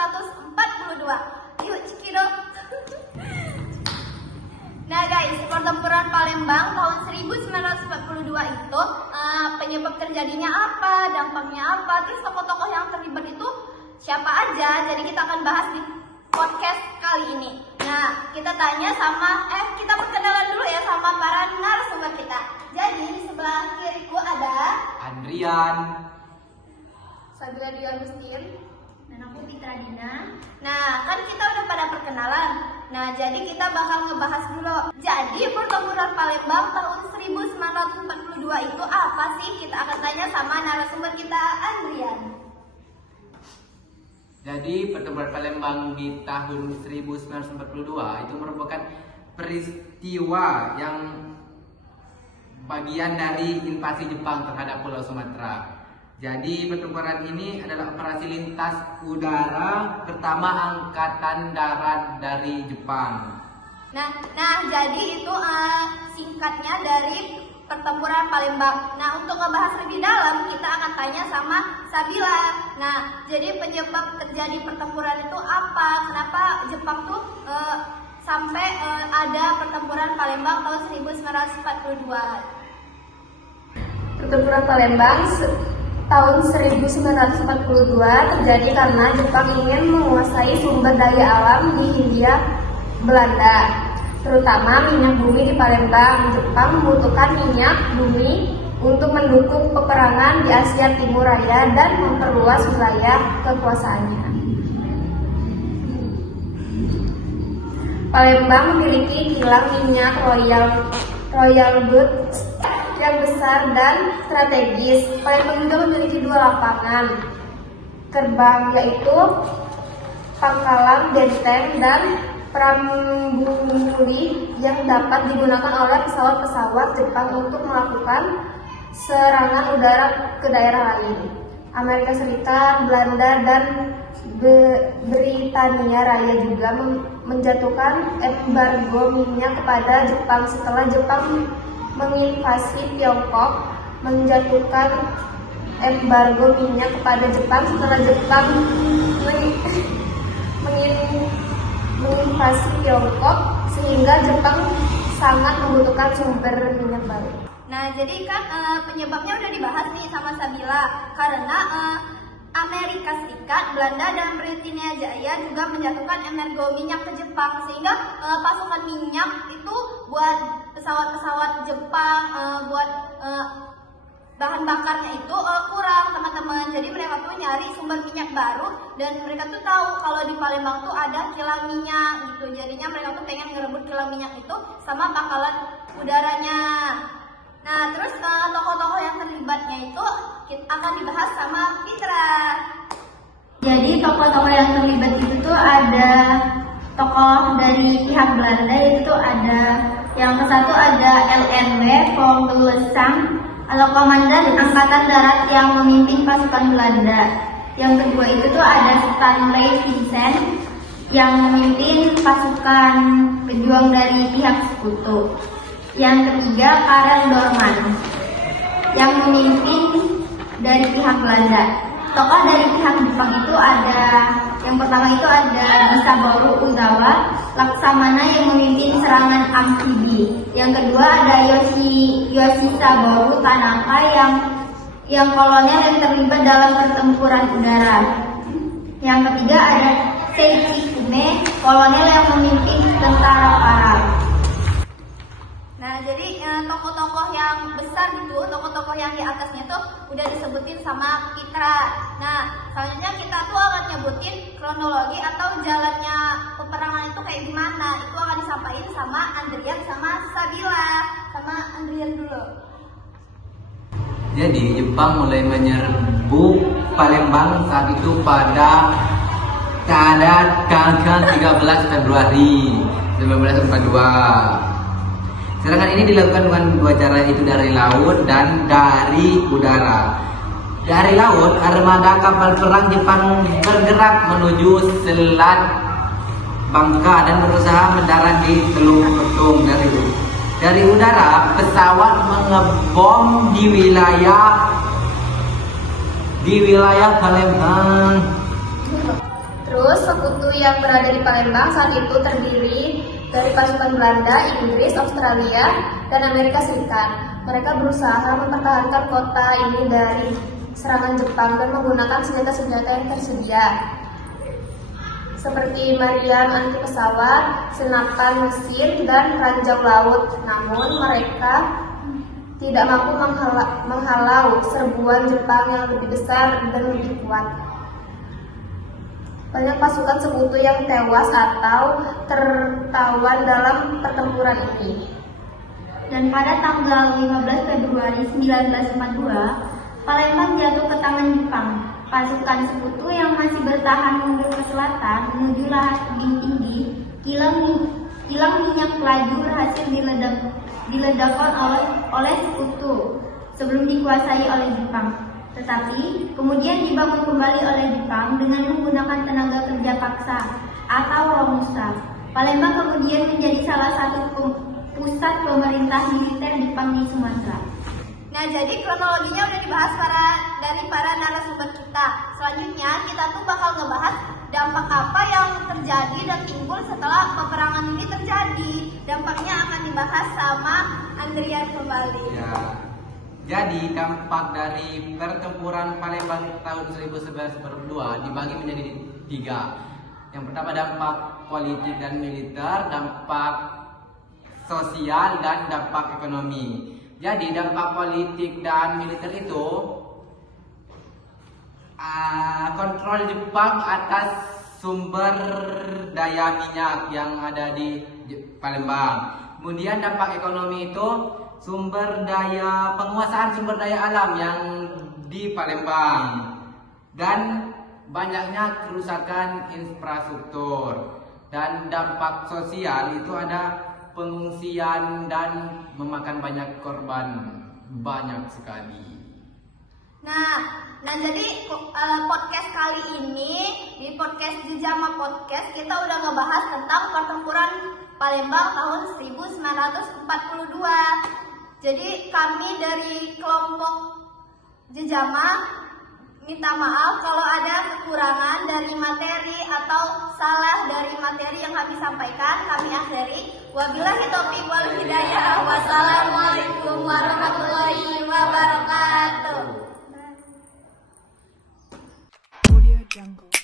1942. Yuk cekidot. Nah guys, pertempuran Palembang tahun 1942 itu penyebab terjadinya apa, dampaknya apa, terus tokoh-tokoh yang terlibat itu siapa aja. Jadi kita akan bahas di podcast kali ini. Nah, kita perkenalan dulu ya sama para narasumber kita. Jadi di sebelah kiriku ada Andrian, Sabila Dwi Agustin, dan aku Fitra Dina. Nah, kan kita udah pada perkenalan. Nah, jadi kita bakal ngebahas dulu. Jadi pertempuran Palembang tahun 1942 itu apa sih? Kita akan tanya sama narasumber kita, Andrian. jadi pertempuran Palembang di tahun 1942 itu merupakan peristiwa yang bagian dari invasi Jepang terhadap Pulau Sumatera. Jadi pertempuran ini adalah operasi lintas udara pertama Angkatan Darat dari Jepang. Nah, jadi itu singkatnya dari pertempuran Palembang. Nah, untuk ngebahas lebih dalam, kita akan tanya sama Sabila. Nah, jadi penyebab terjadi pertempuran itu apa? Kenapa Jepang tuh sampai ada pertempuran Palembang tahun 1942? Pertempuran Palembang tahun 1942 terjadi karena Jepang ingin menguasai sumber daya alam di Hindia Belanda, terutama minyak bumi di Palembang. Jepang membutuhkan minyak bumi untuk mendukung peperangan di Asia Timur Raya dan memperluas wilayah kekuasaannya. Palembang memiliki kilang minyak Royal Dutch yang besar dan strategis. Palembang juga memiliki 2 lapangan terbang, yaitu Pangkalan Benteng dan Prambumuli, yang dapat digunakan oleh pesawat-pesawat Jepang untuk melakukan serangan udara ke daerah lain. Amerika Serikat, Belanda, dan Britania Raya juga menjatuhkan embargo minyak kepada Jepang setelah Jepang menginvasi Tiongkok. Menjatuhkan embargo minyak kepada Jepang setelah Jepang menginvasi Tiongkok, sehingga Jepang sangat membutuhkan sumber minyak baru. Nah, jadi kan penyebabnya udah dibahas nih sama Sabila, karena Amerika Serikat, Belanda, dan Britania Jaya juga menjatuhkan embargo minyak ke Jepang, sehingga pasokan minyak itu buat pesawat-pesawat Jepang, buat bahan bakarnya itu kurang, teman-teman. Jadi mereka tuh nyari sumber minyak baru, dan mereka tuh tahu kalau di Palembang tuh ada kilang minyak gitu. Jadinya mereka tuh pengen ngerebut kilang minyak itu sama pangkalan udaranya. Nah, terus tokoh-tokoh yang terlibatnya itu akan dibahas sama Fitra. Jadi tokoh-tokoh yang terlibat itu tuh ada tokoh dari pihak Belanda, itu ada yang satu ada LNW Vogelzang, komandan Angkatan Darat yang memimpin pasukan Belanda. Yang kedua itu tuh ada Stanley Vincent yang memimpin pasukan pejuang dari pihak sekutu. Yang ketiga Karel Doorman yang memimpin dari pihak Belanda. Tokoh dari pihak Jepang itu ada, yang pertama itu ada Isaboru Uzawa Laksamana yang memimpin serangan amfibi. Yang kedua ada Yoshisaboru Tanaka yang kolonel yang terlibat dalam pertempuran udara. Yang ketiga ada Seiichi Kume, kolonel yang memimpin tentara Arab. Nah, jadi tokoh-tokoh yang besar gitu, tokoh-tokoh yang di atasnya tuh udah disebutin sama Fitra. Nah, selanjutnya kita tuh akan nyebutin kronologi atau jalannya peperangan itu kayak gimana. Itu akan disampaikan sama Andrian sama Sabila. Sama Andrian dulu. Jadi Jepang mulai menyerbu Palembang saat itu pada tanggal 13 Februari 1942. Serangan ini dilakukan dengan 2 cara, itu dari laut dan dari udara. Dari laut, armada kapal perang Jepang bergerak menuju Selat Bangka dan berusaha mendarat di Teluk Betung. Dari udara, pesawat mengebom di wilayah Palembang. Terus yang berada di Palembang saat itu terdiri dari pasukan Belanda, Inggris, Australia, dan Amerika Serikat. Mereka berusaha mempertahankan kota ini dari serangan Jepang dan menggunakan senjata-senjata yang tersedia, seperti meriam anti pesawat, senapan mesin, dan ranjau laut. Namun mereka tidak mampu menghalau serbuan Jepang yang lebih besar dan lebih kuat. Banyak pasukan sekutu yang tewas atau tertawan dalam pertempuran ini. Dan pada tanggal 15 Februari 1942, Palembang jatuh ke tangan Jepang. Pasukan sekutu yang masih bertahan mundur ke selatan menuju lahar tebing tinggi, kilang minyak laju berhasil diledakkan oleh sekutu sebelum dikuasai oleh Jepang. Tetapi kemudian dibangun kembali oleh Jepang dengan menggunakan tenaga kerja paksa atau Romusa. Palembang kemudian menjadi salah satu pusat pemerintah militer Jepang di Sumatera. Nah, jadi kronologinya udah dibahas dari para narasumber kita. Selanjutnya kita tuh bakal ngebahas dampak apa yang terjadi dan timbul setelah peperangan ini terjadi. Dampaknya akan dibahas sama Andrian kembali. Ya. Jadi dampak dari pertempuran Palembang tahun 1942 dibagi menjadi 3. Yang pertama dampak politik dan militer, dampak sosial, dan dampak ekonomi. Jadi dampak politik dan militer itu kontrol Jepang atas sumber daya minyak yang ada di Palembang. Kemudian dampak ekonomi itu penguasaan sumber daya alam yang di Palembang, dan banyaknya kerusakan infrastruktur. Dan dampak sosial itu ada pengungsian dan memakan banyak korban, banyak sekali. Nah jadi podcast kali ini di podcast Jejama Podcast kita udah ngebahas tentang pertempuran Palembang tahun 1942. Jadi kami dari kelompok Jejama minta maaf kalau ada kekurangan dari materi atau salah dari materi yang kami sampaikan. Kami akhiri. Wabillahi taufiq wal hidayah. Wassalamualaikum warahmatullahi wabarakatuh. Audio Jungle.